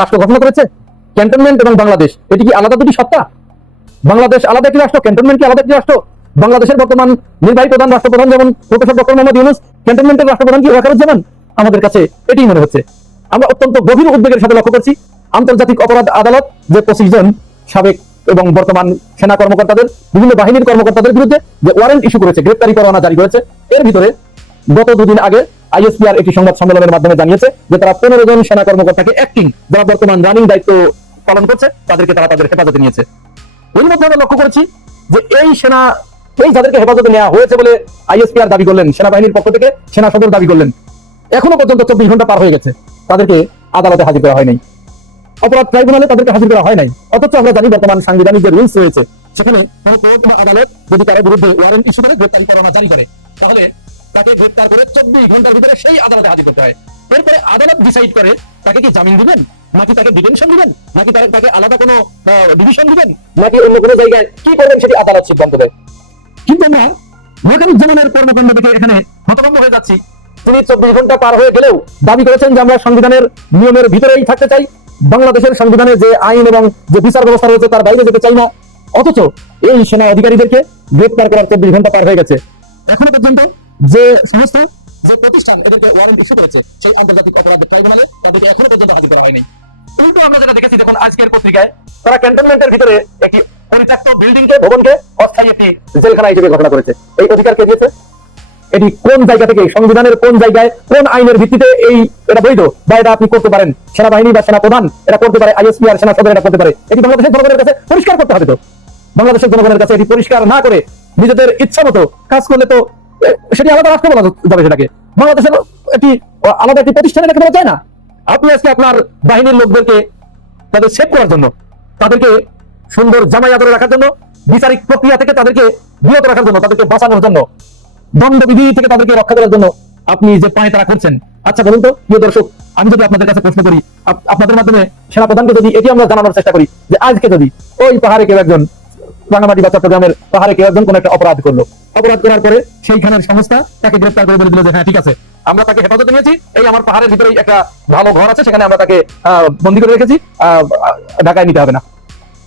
রাষ্ট্র ঘোষণা করেছে? ক্যান্টনমেন্ট এবং বাংলাদেশ। এটি কি আলাদা দুটি সত্তা? বাংলাদেশ আলাদা একটি রাষ্ট্র ক্যান্টনমেন্ট কি আলাদা একটি রাষ্ট্র? বাংলাদেশের বর্তমান নির্বাহী প্রধান রাষ্ট্রপ্রধান যেমন প্রফেসর ডক্টর মোহাম্মদ ইউনুস ক্যান্টনমেন্টের রাষ্ট্রপ্রধান কি ওয়াকারুজ্জামান? আমাদের কাছে এটি মনে হচ্ছে। আমরা অত্যন্ত গভীর উদ্বেগের সাথে লক্ষ্য করছি। আন্তর্জাতিক অপরাধ আদালত যে পঁচিশ জন সাবেক এবং বর্তমান সেনা কর্মকর্তাদের, বিভিন্ন বাহিনীর কর্মকর্তাদের বিরুদ্ধে যে ওয়ারেন্ট ইস্যু করেছে, গ্রেপ্তারি পরোয়ানা জারি করেছে, এর ভিতরে গত দুদিন আগে আইএসপিআর একটি সংবাদ সম্মেলনের মাধ্যমে জানিয়েছে যে তারা পনেরো জন সেনা কর্মকর্তাকে অ্যাক্টিং যারা বর্তমান রানিং দায়িত্ব পালন করছে, তাদেরকে তারা তাদের হেফাজতে নিয়েছে। এর মধ্যে আমরা লক্ষ্য করেছি যে এই সেনা, এই যাদেরকে হেফাজতে নেওয়া হয়েছে বলে আইএসপিআর দাবি করলেন, সেনাবাহিনীর পক্ষ থেকে, সেনা সদর দাবি করলেন। এখনও পর্যন্ত চব্বিশ ঘণ্টা পার হয়ে গেছে, তাদেরকে আদালতে হাজির করা হয় নাই। অপরাধ ট্রাইব্যুনালে তাদেরকে হাজির করা হয় নাই। অথচ আমরা জানি বর্তমান সাংবিধানিক যে রুলস রয়েছে, সেখানে কোনো আদালত যদি তার বিরুদ্ধে ওয়ারেন্ট ইস্যু করে, গ্রেপ্তারি পরোয়ানা জারি করে। তাহলে তাকে গ্রেপ্তার করে চব্বিশ ঘণ্টার ভিতরে সেই আদালতে হাজির করতে হয়। এরপরে আদালত ডিসাইড করে তাকে কি জামিন দিবেন? নাকি তাকে ডিটেনশন দিবেন? নাকি তাকে আলাদা কোনো ডিভিশন দিবেন? নাকি অন্য কোনো জায়গায় কি করবেন সেটি আদালত সিদ্ধান্ত দেয়। কিন্তু আমরা ওয়াকারুজ্জামানের কর্মকাণ্ড দেখে এখানে হতভম্ব হয়ে যাচ্ছি। তিনি চব্বিশ ঘণ্টা পার হয়ে গেলেও দাবি করেছেন যে আমরা সংবিধানের নিয়মের ভিতরেই থাকতে চাই। বাংলাদেশের সংবিধানে যে আইন এবং যে বিচার ব্যবস্থা রয়েছে তার বাইরে যেতে চাই না। অথচ এই সেনা অধিকারীদেরকে গ্রেপ্তার করার চব্বিশ ঘণ্টা পার হয়ে গেছে। এখনও পর্যন্ত যে সমস্ত? যে প্রতিষ্ঠান এদেরকে ওয়ারেন্ট ইস্যু করেছে সেই আন্তর্জাতিক অপরাধ ট্রাইব্যুনালে তাদেরকে এখনও পর্যন্ত হাজির করা হয়নি। উল্টো আমরা যেটা দেখেছি দেখুন আজকের পত্রিকায় তারা ক্যান্টনমেন্টের ভিতরে একটি পরিত্যক্ত বিল্ডিংকে ভবনকে অস্থায়ী একটি জেলখানা হিসেবে ঘোষণা করেছে। এই অধিকার কে দিয়েছে? এটি কোন জায়গা থেকে সংবিধানের কোন জায়গায় কোন আইনের ভিত্তিতে এই এটা বৈধ বা এটা আপনি করতে পারেন? সেনাবাহিনী বা সেনা প্রধান এটা করতে পারে আইএসপি আর সেনা সদর এটা করতে পারে। এটি বাংলাদেশের জনগণের কাছে পরিষ্কার করতে হবে তো। বাংলাদেশের জনগণের কাছে এটি পরিষ্কার না করে নিজেদের ইচ্ছা মতো কাজ করলে তো সেটি আলাদা রাষ্ট্র বলা যাবে সেটাকে। বাংলাদেশের একটি, আলাদা একটি প্রতিষ্ঠানে রেখে যায় না। আপনি আজকে আপনার বাহিনীর লোকদেরকে তাদের সেভ করার জন্য, তাদেরকে সুন্দর জামাই আদরে রাখার জন্য, বিচারিক প্রক্রিয়া থেকে তাদেরকে বিরত রাখার জন্য, তাদেরকে বাঁচানোর জন্য, দণ্ডবিধি থেকে তাদেরকে রক্ষা করার জন্য আপনি যে পায়ে তারা করছেন। আচ্ছা বলুন তো, প্রিয় দর্শক, আমি যদি আপনাদের কাছে প্রশ্ন করি আপনাদের মাধ্যমে সেনা প্রধানকে যদি এটি আমরা জানানোর চেষ্টা করি, যে আজকে যদি ওই পাহাড়ে কেউ একজন রাঙামাটি বা চট্টগ্রামের পাহাড়ে কেউ একজন কোন একটা অপরাধ করল। অপরাধ করার পরে সেইখানের সংস্থা তাকে গ্রেপ্তার করে বলে দিল যে হ্যাঁ ঠিক আছে, আমরা তাকে হেফাজতে নিয়েছি। এই আমার পাহাড়ের ভিতরে একটা ভালো ঘর আছে, সেখানে আমরা তাকে বন্দি করে রেখেছি। ঢাকায় নিতে হবে না।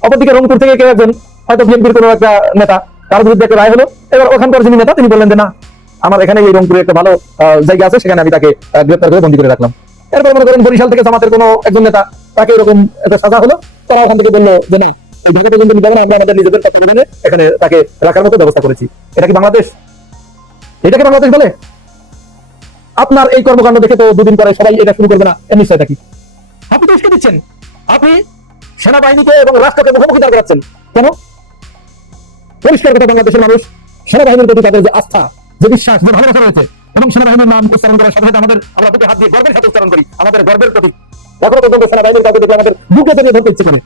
অপরদিকে রংপুর থেকে কেউ একজন, হয়তো বিএনপির কোনো একটা নেতা, তার বিরুদ্ধে একটা রায় হলো। এবার ওখানকার যিনি নেতা, তিনি বললেন যে, না, আমার এখানে এই রংপুরে একটা ভালো জায়গা আছে, সেখানে আমি তাকে গ্রেপ্তার করে বন্দি করে রাখলাম। এরপর মনে করেন বরিশাল থেকে জামাতের কোনো একজন নেতা, তাকে এরকম একটা সাজা হলো। তারা ওখান থেকে বলল যে, না এই ঢাকা পর্যন্ত নিতে হবে আমরা আমাদের নিজেদের টাকা এখানে তাকে রাখার মতো ব্যবস্থা করেছি। এটা কি বাংলাদেশ? এটাকে বাংলাদেশ বলে? আপনার এই কর্মকাণ্ড দেখে তো দুদিন পরে সবাই এটা শুরু করবে না। এর নিশ্চয়তা কি? আপনি উস্কে দিচ্ছেন। আপনি সেনাবাহিনীকে এবং রাষ্ট্রকে মুখোমুখি দাঁড় করাচ্ছেন। কেন? পরিষ্কার কথা, বাংলাদেশের মানুষ সেনাবাহিনীর প্রতি তাদের যে আস্থা, যে বিশ্বাস, যে ভালোবাসা রয়েছে, এবং সেনাবাহিনীর নাম উচ্চারণ করার সাথে সাথে আমাদের আমরা বুকে হাত দিয়ে গর্বের সাথে উচ্চারণ করি, আমাদের গর্বের প্রতীক। এখনও পর্যন্ত সেনাবাহিনীর কাউকে দেখলে আমাদের বুকে জড়িয়ে ধরতে ইচ্ছে করে।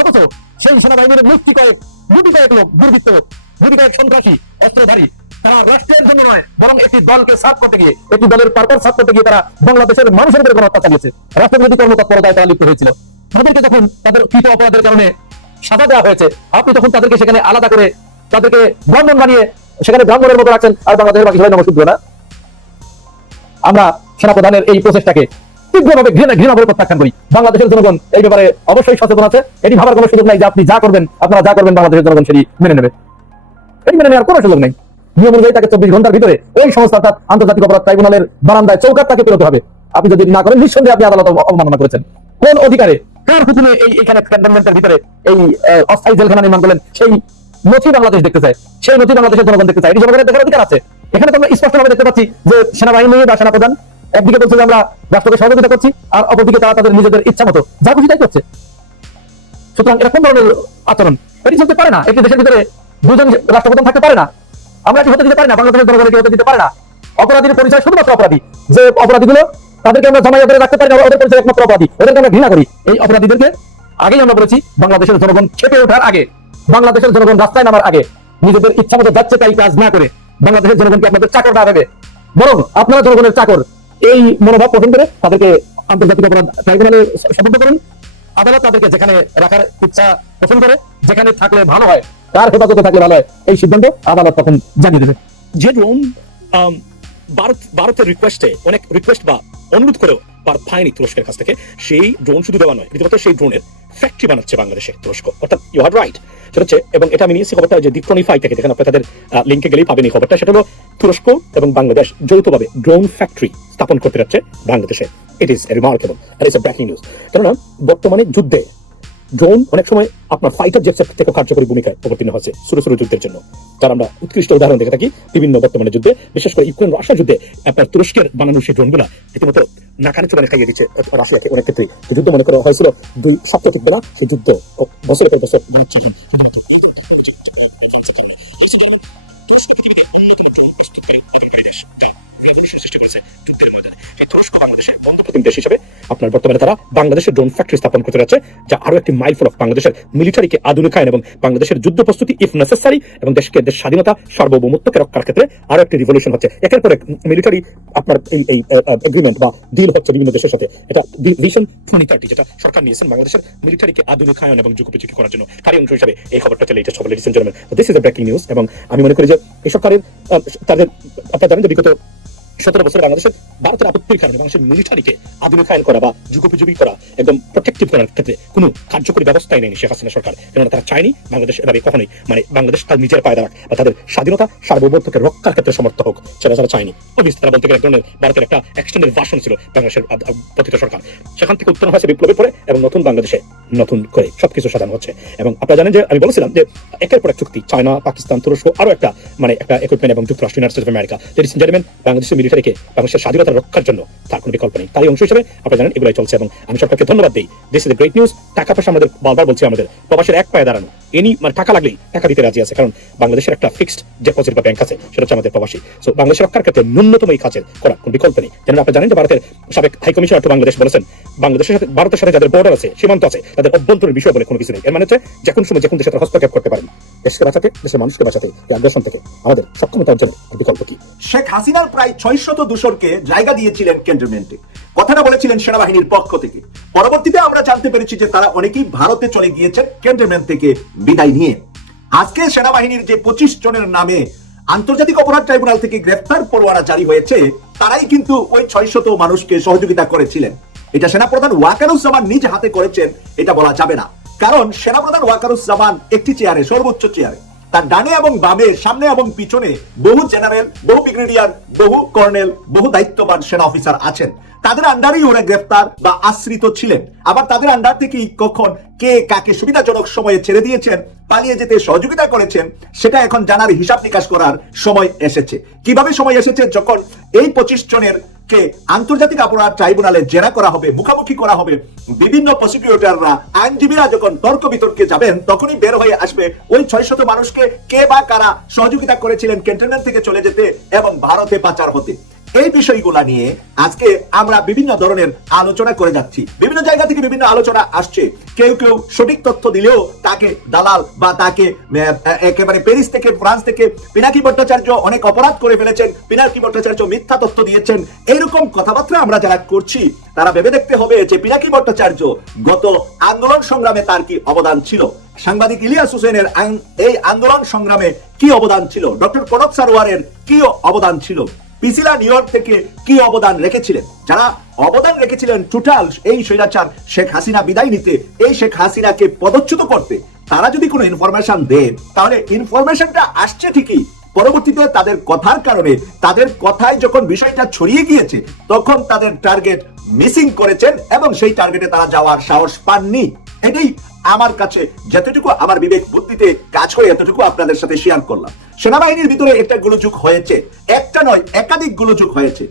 অথচ সেই সেনাবাহিনীর মুক্তি কয়েক গুটি কয়েক লোক দুর্বৃত্ত লোক গুটি কয়েক সন্ত্রাসী, অস্ত্রধারী, তারা রাষ্ট্রের জন্য নয়, বরং একটি দলকে সাফ করতে গিয়ে, একটি দলের পারপাস সাফ করতে গিয়ে তারা বাংলাদেশের মানুষের উপরে গণহত্যা চালিয়েছে রাষ্ট্রবিরোধী কর্মতৎপরতায় তারা লিপ্ত হয়েছিল। তাদেরকে যখন তাদের কৃত অপরাধের কারণে সাজা দেওয়া হয়েছে, আপনি তখন তাদেরকে সেখানে আলাদা করে তাদেরকে ব্রাহ্মণ বানিয়ে সেখানে ব্রাহ্মণের মতো রাখছেন, আর বাংলাদেশের বাকি সবাই নমস্কার না আমরা সেনাপ্রধানের এই প্রচেষ্টাকে তীব্রভাবে ঘৃণা ঘৃণা করে প্রত্যাখ্যান করি। বাংলাদেশের জনগণ এই ব্যাপারে অবশ্যই সচেতন আছে। এটি ভাবার কোনো সুযোগ নাই যে আপনি যা করবেন, আপনারা যা করবেন বাংলাদেশের জনগণ সেটি মেনে নেবে। এটি মেনে নেওয়ার কোনো সুযোগ নেই। নিয়ম অনুযায়ী তাকে চব্বিশ ঘণ্টার ভিতরে ওই সংস্থা অর্থাৎ আন্তর্জাতিক অপরাধ ট্রাইব্যুনালের বারান্দায় চৌকাট তাকে পেরোতে হবে। আপনি যদি না করেন, নিঃসন্দেহে আপনি আদালত অবমাননা করেছেন। কোন অধিকারে, কার হুকুমে এই এখানে ক্যান্টনমেন্টের ভিতরে এই অস্থায়ী জেলখানা নির্মাণ করলেন, সেই নথি বাংলাদেশ দেখতে চায়। সেই নথি বাংলাদেশের জনগণ দেখতে চায়। এটি জনগণের দেখার অধিকার আছে। এখানে তো আমরা স্পষ্টভাবে দেখতে পাচ্ছি যে সেনাবাহিনী বা সেনাপ্রধান একদিকে বলছে আমরা রাষ্ট্রকে সহযোগিতা করছি, আর অপরদিকে তারা তাদের নিজেদের ইচ্ছা মতো যা খুশি তাই করছে। সুতরাং এটা কোন ধরনের আচরণ? এটি চলতে পারে না, একটি দেশের ভিতরে দুজন রাষ্ট্রপ্রধান থাকতে পারে না, আমরা এটি হতে দিতে পারি না, বাংলাদেশের জনগণকে হতে দিতে পারে না। অপরাধীর পরিচয় শুধুমাত্র অপরাধী। যে অপরাধীগুলো তাদেরকে আমরা জমাই করে রাখতে পারি না, ওদের পরিচয় একমাত্র অপরাধী। ওদেরকে আমরা ঘৃণা করি। এই অপরাধীদেরকে আগেই আমরা বলেছি, বাংলাদেশের জনগণ খেপে ওঠার আগে, বাংলাদেশের জনগণ রাস্তায় নামার আগে নিজেদের ইচ্ছা মতো যাচ্ছে তাই কাজ না করে, বাংলাদেশের জনগণকে আপনাদের চাকর না ভেবে। বরং আপনারা জনগণের চাকর এই মনোভাব পোষণ করে তাদেরকে আন্তর্জাতিক অপরাধ ট্রাইব্যুনালে সমর্থ করুন। আদালত তাদেরকে যেখানে রাখার ইচ্ছা পোষণ করে যেখানে থাকলে ভালো হয় তার হেফাজতে থাকলে ভালো হয় এই সিদ্ধান্ত আদালত তখন জানিয়ে দেবে। যে um, ভারত, ভারতের রিকোয়েস্টে অনেক রিকোয়েস্ট বা অনুরোধ করেও পায়নি তুরস্কের কাছ থেকে। সেই ড্রোন শুধু দেওয়া নয়, রীতিমতো সেই ড্রোনের ফ্যাক্টরি বানাচ্ছে বাংলাদেশে তুরস্ক। অর্থাৎ ইউ আর রাইট সেটা হচ্ছে, এবং এটা আমি নিয়েছি খবরটা যে দিক্রনিফাই থেকে দেখেন আপনি তাদের লিঙ্কে গেলেই পাবেন এই খবরটা। সেটা হলো তুরস্ক এবং বাংলাদেশ যৌথভাবে ড্রোন ফ্যাক্টরি স্থাপন করতে যাচ্ছে বাংলাদেশে। ইট ইজ রিমার্কেবল আর ইটস ব্রেকিং নিউজ কেননা বর্তমানে যুদ্ধে ড্রোন অনেক সময় আপনার ফাইটার জেটসের থেকে কার্যকরী ভূমিকায় অবতীর্ণ হচ্ছে শুরু শুরু যুদ্ধের জন্য। তার আমরা উৎকৃষ্ট উদাহরণ দেখে থাকি, বিভিন্ন বর্তমানে যুদ্ধে, বিশেষ করে ইউক্রেন রাশিয়া যুদ্ধে আপনার তুরস্কের বানানো সেই ড্রোনগুলা রীতিমতো নাকানে চলে খাইয়ে দিচ্ছে রাশিয়াকে। অনেক ক্ষেত্রে যুদ্ধ মনে করা হয়েছিল দুই সপ্তাহ টিকবে না সেই যুদ্ধ বছরের পর বছর সৃষ্টি করেছে যুদ্ধের মধ্যে তুরস্ক বাংলাদেশের বন্ধ প্রতিম দেশ হিসেবে আপনার বর্তমানে তারা বাংলাদেশের ড্রোন ফ্যাক্টরি স্থাপন করতে যাচ্ছে, যা আরও একটি মাইলফল অফ বাংলাদেশের মিলিটারিকে আধুনিকায়ন এবং বাংলাদেশের যুদ্ধ প্রস্তুতি ইফ নেসেসারি এবং দেশকে দেশ স্বাধীনতা, সার্বভৌমত্বকে রক্ষার ক্ষেত্রে আরও একটি রিভলিউশন হচ্ছে। একের পর এক মিলিটারি আপনার এই এই এগ্রিমেন্ট বা ডিল হচ্ছে বিভিন্ন দেশের সাথে। এটা ভিশন টোয়েন্টি থার্টি যেটা সরকার নিয়েছেন বাংলাদেশের মিলিটারিকে আধুনিকায়ন এবং যুগোপযোগী করার জন্য। তারই অংশ হিসাবে এই খবরটা চলে এটা সবাই দিস ইজ ব্রেকিং নিউজ এবং আমি মনে করি যে এই সরকারের তাদের, আপনারা জানেন যে বিগত সতেরো বছর বাংলাদেশের ভারতের আপত্তির কারণে বাংলাদেশের মিলিটারিকে আধুনিকায়ন করা বা যুগোপযোগী করা একদম প্রোটেক্টিভ করার ক্ষেত্রে কোনো কার্যকরী ব্যবস্থাই নেই শেখ হাসিনা সরকার। কেননা তারা চায়নি বাংলাদেশ এভাবে কখনোই মানে বাংলাদেশ তার নিজের পায়ে দাঁড়াক বা তাদের স্বাধীনতা সার্বভৌমত্বকে রক্ষার ক্ষেত্রে সমর্থ হোক, সেটা তারা চায়নি। অবভিয়াসলি তারা বলতে গেলে এক ধরনের ভারতের একটা এক্সটেন্ডেড ভাষণ ছিল বাংলাদেশের পতিত সরকার। সেখান থেকে উত্তরণ হয়েছে বিপ্লবের পরে এবং নতুন বাংলাদেশে নতুন করে সবকিছু সাজানো হচ্ছে। এবং আপনারা জানেন যে আমি বলেছিলাম যে একের পর এক চুক্তি, চায়না, পাকিস্তান, তুরস্ক আরও একটা মানে একটা ইকুইপমেন্ট এবং যুক্তরাষ্ট্র united of America ladies and gentleman বাংলাদেশের স্বাধীনতা রক্ষার জন্য তার কোনো বিকল্প নেই। তারই অংশ হিসেবে আপনারা জানেন এগুলাই চলছে এবং আমি সরকারকে ধন্যবাদ দিই। দিস ইজ গ্রেট নিউজ টাকা পয়সা আমাদের বারবার বলছি আমাদের। প্রবাসের এক পায়ে দাঁড়ানো। এনি মানে টাকা লাগলেই টাকা দিতে রাজি আছে। কারণ বাংলাদেশের একটা ফিক্সড ডিপোজিট বা ব্যাংক আছে, সেটা হচ্ছে আমাদের প্রবাসী। সো বাংলাদেশের রক্ষার ক্ষেত্রে ন্যূনতম এই কাজের করার কোনো বিকল্প নেই। যেন আপনারা জানেন যে ভারতের সাবেক হাই কমিশনার টু বাংলাদেশ বলেছেন, বাংলাদেশের সাথে ভারতের সাথে যাদের বর্ডার আছে, সীমান্ত আছে, তাদের অভ্যন্তরীণ বিষয় বলে কোনো কিছু নেই। এর মানে হচ্ছে যে কোনো সময় যে কোনো দেশে তারা হস্তক্ষেপ করতে পারেন। দেশকে বাঁচাতে, দেশের মানুষকে বাঁচাতে, এই আগ্রাসন থেকে আমাদের সক্ষমতা অর্জনের বিকল্প কি? শেখ হাসিনার প্রায় ছয়শত দূষরকে জায়গা দিয়েছিলেন ক্যান্টনমেন্টে। কথাটা বলেছিলেন সেনাবাহিনীর পক্ষ থেকে। পরবর্তীতে আমরা জানতে পেরেছি যে তারা অনেকেই ভারতে চলে গিয়েছেন ক্যান্টনমেন্ট থেকে বিদায় নিয়ে। আজকে সেনাবাহিনীর যে পঁচিশ জনের নামে আন্তর্জাতিক অপরাধ ট্রাইব্যুনাল থেকে গ্রেফতার পরোয়ানা জারি হয়েছে, তারাই কিন্তু ওই ছয়শত মানুষকে সহযোগিতা করেছিলেন। এটা সেনাপ্রধান ওয়াকারুজ্জামান নিজ হাতে করেছেন, এটা বলা যাবে না। কারণ সেনাপ্রধান ওয়াকারুজ্জামান একটি চেয়ারে, সর্বোচ্চ চেয়ারে। তার ডানে এবং বামে, সামনে এবং পিছনে বহু জেনারেল, বহু ব্রিগেডিয়ার, বহু কর্নেল, বহু দায়িত্ববান সেনা অফিসার আছেন। তাদের আন্ডারেই ওরা গ্রেফতার বা আশ্রিত ছিলেন। আবার তাদের আন্ডার থেকেই কখন কে কাকে সুবিধাজনক সময়ে ছেড়ে দিয়েছেন, পালিয়ে যেতে সহযোগিতা করেছেন, সেটা এখন জানার হিসাব নিকাশ করার সময় এসেছে। কীভাবে সময় এসেছে? যখন এই পঁচিশ জনের কে আন্তর্জাতিক অপরাধ ট্রাইব্যুনালে জেরা করা হবে, মুখামুখি করা হবে, বিভিন্ন প্রসিকিউটররা আইনজীবীরা যখন তর্ক বিতর্কে যাবেন, তখনই বের হয়ে আসবে ওই ছয় শত মানুষকে কে বা কারা সহযোগিতা করেছিলেন ক্যান্টনমেন্ট থেকে চলে যেতে এবং ভারতে পাচার হতে। এই বিষয়গুলা নিয়ে আজকে আমরা বিভিন্ন ধরনের আলোচনা করে যাচ্ছি। বিভিন্ন জায়গা থেকে বিভিন্ন আলোচনা আসছে। কেউ কেউ সঠিক তথ্য দিলেও তাকে দালাল বা তাকে একেবারে প্যারিস থেকে, ফ্রান্স থেকে পিনাকি ভট্টাচার্য অনেক অপরাধ করে ফেলেছেন, পিনাকি ভট্টাচার্য মিথ্যা তথ্য দিয়েছেন। এইরকম কথাবার্তা আমরা যারা করছি, তারা ভেবে দেখতে হবে যে পিনাকি ভট্টাচার্য গত আন্দোলন সংগ্রামে তার কি অবদান ছিল? সাংবাদিক ইলিয়াস হোসেনের এই আন্দোলন সংগ্রামে কি অবদান ছিল? ডক্টর প্রণব সারোয়ারের কি অবদান ছিল? পিসিলা নিউ থেকে কি অবদান রেখেছিলেন? যারা অবদান রেখেছিলেন টোটাল এই স্বৈরাচার শেখ হাসিনা বিদায় নিতে, এই শেখ হাসিনাকে পদচ্যুত করতে, তারা যদি কোনো ইনফরমেশন দেয়, তাহলে ইনফরমেশনটা আসছে ঠিকই। পরবর্তীতে তাদের কথার কারণে, তাদের কথায় যখন বিষয়টা ছড়িয়ে গিয়েছে, তখন তাদের টার্গেট মিসিং করেছেন এবং সেই টার্গেটে তারা যাওয়ার সাহস পাননি। এটাই আমার কাছে যতটুকু আমার বিবেক বুদ্ধিতে কাজ করে, এতটুকু আপনাদের সাথে শেয়ার করলাম। সেনাবাহিনীর ভিতরে একটা গোলযোগ হয়েছে। একটা নয়, একাধিক গোলযোগ হয়েছে।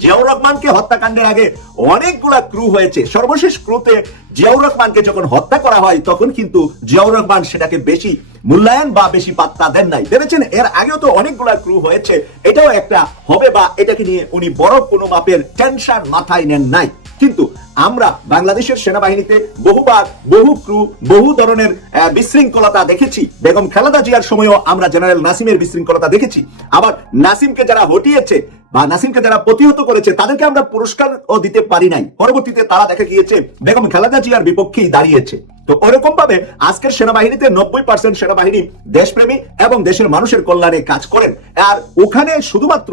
জিয়াউর রহমানকে হত্যাকাণ্ডের আগে অনেকগুলা ক্রু হয়েছে। সর্বশেষ ক্রুতে জিয়াউর রহমানকে যখন হত্যা করা হয়, তখন কিন্তু জিয়াউর রহমান সেটাকে বেশি মূল্যায়ন বা বেশি পাত্তা দেন নাই। ভেবেছেন এর আগেও তো অনেকগুলা ক্রু হয়েছে, এটাও একটা হবে বা এটাকে নিয়ে উনি বড় কোনো মাপের টেনশন মাথায় নেন নাই। কিন্তু আমরা বাংলাদেশের সেনাবাহিনীতে বহুবার বহু ক্রু বহু ধরনের বিশৃঙ্খলতা দেখেছি। বেগম খালেদা জিয়ার সময়ও আমরা জেনারেল নাসিমের বিশৃঙ্খলতা দেখেছি। আবার নাসিমকে যারা হটিয়েছে বা নাসিমকে যারা প্রতিহত করেছে, তাদেরকে আমরা পুরস্কারও দিতে পারি নাই। পরবর্তীতে তারা দেখা গিয়েছে, বেগম খালেদা জিয়ার বিপক্ষেই দাঁড়িয়েছে। তো ওরকম ভাবে আজকের সেনাবাহিনীতে নব্বই পার্সেন্ট সেনাবাহিনী দেশপ্রেমী এবং দেশের মানুষের কল্যাণে কাজ করেন। আর ওখানে শুধুমাত্র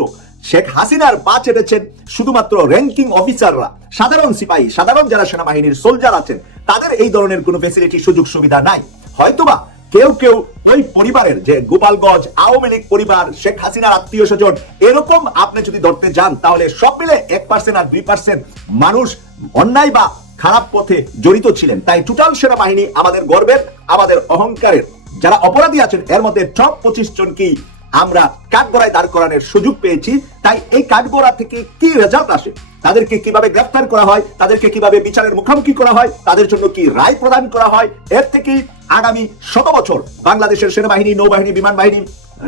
শেখ হাসিনার পা চেটেছেন শুধুমাত্র র্যাঙ্কিং অফিসাররা সাধারণ সিপাহী, সাধারণ যারা সেনাবাহিনীর সোলজার আছেন, তাদের এই ধরনের কোনো ফেসিলিটি সুযোগ, সুবিধা নাই। হয়তোবা কেউ কেউ ওই পরিবারের যে গোপালগঞ্জ আওয়ামী লীগ পরিবার, শেখ হাসিনার আত্মীয় স্বজন, এরকম আপনি যদি ধরতে যান, তাহলে সব মিলে এক পার্সেন্ট আর দুই পার্সেন্ট মানুষ অন্যায় বা খারাপ পথে জড়িত ছিলেন। তাই টোটাল সেনাবাহিনী আমাদের গর্বের, আমাদের অহংকারের। যারা অপরাধী আছেন, এর মধ্যে টপ পঁচিশ জনকেই আমরা কাঠগড়ায় দাঁড় করানোর সুযোগ পেয়েছি, তাই এই কাঠগড়া থেকে কি রেজাল্ট আসে? তাদেরকে কীভাবে গ্রেফতার করা হয়? তাদেরকে কীভাবে বিচারের মুখোমুখি করা হয়? তাদের জন্য কি রায় প্রদান করা হয়? এর থেকে আগামী শত বছর বাংলাদেশের সেনাবাহিনী, নৌবাহিনী, বিমান বাহিনী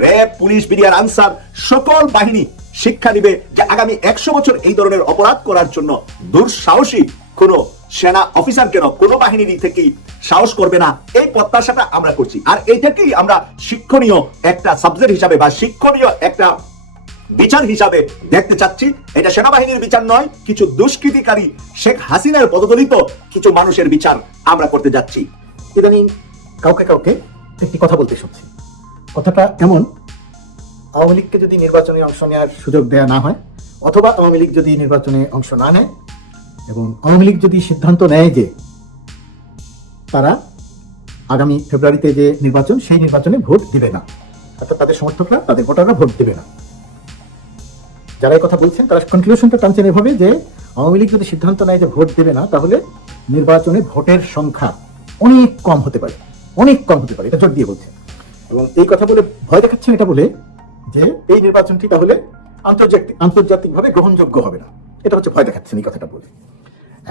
র্যাব পুলিশ, বিডিআর, আনসার, সকল বাহিনী শিক্ষা দিবে যে আগামী একশো বছর এই ধরনের অপরাধ করার জন্য দুঃসাহসী কোনো সেনা অফিসার কেন কোনো বাহিনীর থেকেই সাহস করবে না। এই প্রত্যাশাটা আমরা করছি। আর এইটাকেই আমরা শিক্ষণীয় একটা সাবজেক্ট হিসাবে বা শিক্ষণীয় একটা বিচার হিসাবে দেখতে চাচ্ছি। এটা সেনাবাহিনীর বিচার নয়, কিছু দুষ্কৃতিকারী শেখ হাসিনার পদদলিত কিছু মানুষের বিচার আমরা করতে যাচ্ছি। ইদানিং কাউকে কাউকে একটি কথা বলতে শুনছি। কথাটা এমন, আওয়ামী লীগকে যদি নির্বাচনে অংশ নেওয়ার সুযোগ দেওয়া না হয়, অথবা আওয়ামী লীগ যদি নির্বাচনে অংশ না নেয় এবং আওয়ামী লীগ যদি সিদ্ধান্ত নেয় যে তারা আগামী ফেব্রুয়ারিতে যে নির্বাচন, সেই নির্বাচনে ভোট দিবে না, অর্থাৎ তাদের সমর্থকরা তাদের ভোটাররা ভোট দিবে না। যারা কথা বলছেন, তারা কনক্লুশনটা টানছেন এভাবে যে আওয়ামী লীগ যদি সিদ্ধান্ত নেয় যে ভোট দেবে না, তাহলে নির্বাচনে ভোটের সংখ্যা অনেক কম হতে পারে, অনেক কম হতে পারে, এটা জোর দিয়ে বলছে এবং এই কথা বলে ভয় দেখাচ্ছেন এটা বলে যে এই নির্বাচনটি তাহলে আন্তর্জাতিক, আন্তর্জাতিকভাবে গ্রহণযোগ্য হবে না, এটা হচ্ছে ভয় দেখাচ্ছেন এই কথাটা বলে।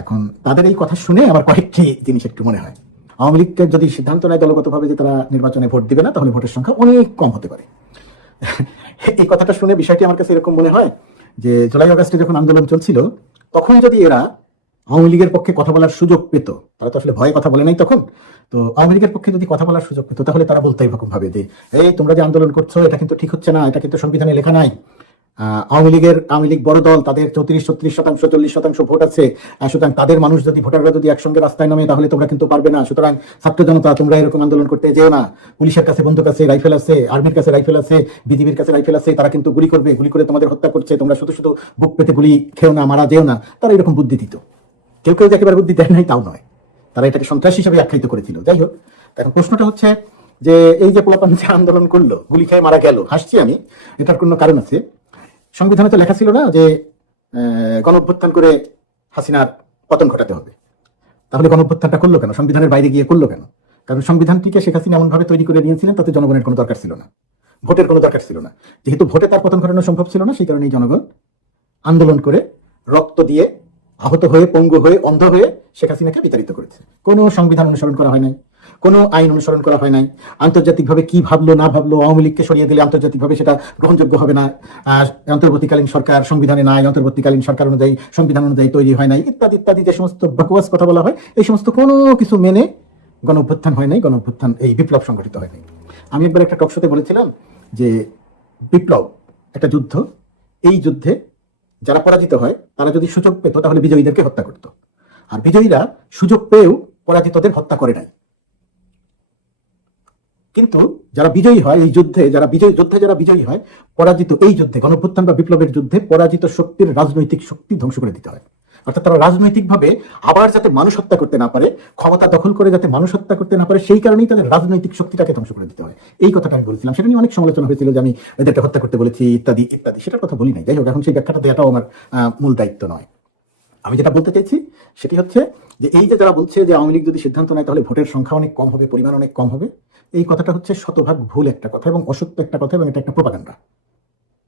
এখন তাদের এই কথা শুনে আমার কয়েকটি জিনিস একটু মনে হয়। আওয়ামী লীগকে যদি সিদ্ধান্ত নেয় দলগতভাবে যে তারা নির্বাচনে ভোট দিবে না, তাহলে ভোটের সংখ্যা অনেক কম হতে পারে। এই কথাটা শুনে বিষয়টি আমার কাছে এরকম মনে হয় যে জুলাই আগস্টে যখন আন্দোলন চলছিল, তখন যদি এরা আওয়ামী লীগের পক্ষে কথা বলার সুযোগ পেত, তারা তো আসলে ভয়ে কথা বলে নাই তখন, তো আওয়ামী লীগের পক্ষে যদি কথা বলার সুযোগ পেত, তাহলে তারা বলতে এরকম ভাবে যে, এই তোমরা যে আন্দোলন করছ, এটা কিন্তু ঠিক হচ্ছে না, এটা কিন্তু সংবিধানে লেখা নাই। আওয়ামী লীগের আওয়ামী লীগ বড় দল, তাদের চৌত্রিশ ছত্রিশ শতাংশ, চল্লিশ শতাংশ ভোট আছে। সুতরাং তাদের মানুষ যদি ভোটাররা যদি একসঙ্গে রাস্তায় নামে, তাহলে তোমরা কিন্তু পারবে না। সুতরাং ছাত্র জনতা, তোমরা এরকম আন্দোলন করতে যেও না। পুলিশের কাছে বন্দুক আছে, রাইফেল আছে, আর্মির কাছে রাইফেল আছে, বিজিবির কাছে রাইফেল আছে, তারা কিন্তু গুলি করবে, গুলি করে তোমাদের হত্যা করছে। তোমরা শুধু শুধু বুক পেতে গুলি খেও না, মারা যেও না। তারা এরকম বুদ্ধি দিত। কেউ কেউ একেবারে বুদ্ধি দেয় নাই, তাও নয়। তারা এটাকে সন্ত্রাস হিসেবে আখ্যায়িত করেছিল। যাই হোক এখন প্রশ্নটা হচ্ছে যে, এই যে পোলাপান যে আন্দোলন করল, গুলি খেয়ে মারা গেল, হাসছি আমি, এটার কোনো কারণ আছে? সংবিধানে তো লেখা ছিল না যে গণ অভ্যুত্থান করে হাসিনার পতন ঘটাতে হবে। তাহলে গণ অভ্যুত্থানটা করল কেন? সংবিধানের বাইরে গিয়ে করল কেন? কারণ সংবিধানটিকে শেখ হাসিনা এমন ভাবে তৈরি করে নিয়েছিলেন তাতে জনগণের কোনো দরকার ছিল না। ভোটের কোনো দরকার ছিল না। যেহেতু ভোটে তার পতন ঘটানো সম্ভব ছিল না, সেই কারণে জনগণ আন্দোলন করে রক্ত দিয়ে আহত হয়ে, পঙ্গু হয়ে, অন্ধ হয়ে শেখ হাসিনাকে বিতাড়িত করেছে। কোনো সংবিধান অনুসরণ করা হয় নাই। কোনো আইন অনুসরণ করা হয় নাই। আন্তর্জাতিকভাবে কি ভাবলো, না ভাবলো, আওয়ামী লীগকে সরিয়ে দিলে আন্তর্জাতিকভাবে সেটা গ্রহণযোগ্য হবে না। অন্তর্বর্তীকালীন সরকার সংবিধানে নাই, অন্তর্বর্তীকালীন সরকার অনুযায়ী, সংবিধান অনুযায়ী তৈরি হয় নাই, ইত্যাদি ইত্যাদি যে সমস্ত বকওয়াস কথা বলা হয়, এই সমস্ত কোনো কিছু মেনে গণ অভ্যুত্থান হয় নাই, গণ অভ্যুত্থান, এই বিপ্লব সংগঠিত হয় নাই। আমি একবার একটা টকশোতে বলেছিলাম যে বিপ্লব একটা যুদ্ধ। এই যুদ্ধে যারা পরাজিত হয়, তারা যদি সুযোগ পেত, তাহলে বিজয়ীদেরকে হত্যা করত। আর বিজয়ীরা সুযোগ পেয়েও পরাজিতদের হত্যা করে নাই। কিন্তু যারা বিজয়ী হয় এই যুদ্ধে, যারা বিজয়ী, যুদ্ধে যারা বিজয়ী হয়, পরাজিত এই যুদ্ধে, গণভ্যুত্থান বা বিপ্লবের যুদ্ধে পরাজিত শক্তির রাজনৈতিক শক্তি ধ্বংস করে দিতে হয়। অর্থাৎ তারা রাজনৈতিকভাবে আবার যাতে মানুষ হত্যা করতে না পারে, ক্ষমতা দখল করে যাতে মানুষ হত্যা করতে না পারে, সেই কারণেই তাদের রাজনৈতিক শক্তিটাকে ধ্বংস করে দিতে হয়। এই কথাটা আমি বলেছিলাম, সেটা নিয়ে অনেক সমালোচনা হয়েছিল যে আমি এদেরকে হত্যা করতে বলেছি, ইত্যাদি ইত্যাদি, সেটার কথা বলি নাই। যাই হোক, এখন সেই ব্যাখ্যাটা দেওয়াটাও আমার মূল দায়িত্ব নয়। আমি যেটা বলতে চাইছি, সেটি হচ্ছে যে এই যে যারা বলছে যে আওয়ামী লীগ যদি সিদ্ধান্ত নেয়, তাহলে ভোটের সংখ্যা অনেক কম হবে, পরিমাণ অনেক কম হবে। এই কথাটা হচ্ছে শতভাগ ভুল একটা কথা এবং অসত্য একটা কথা এবং এটা একটা প্রপাগান্ডা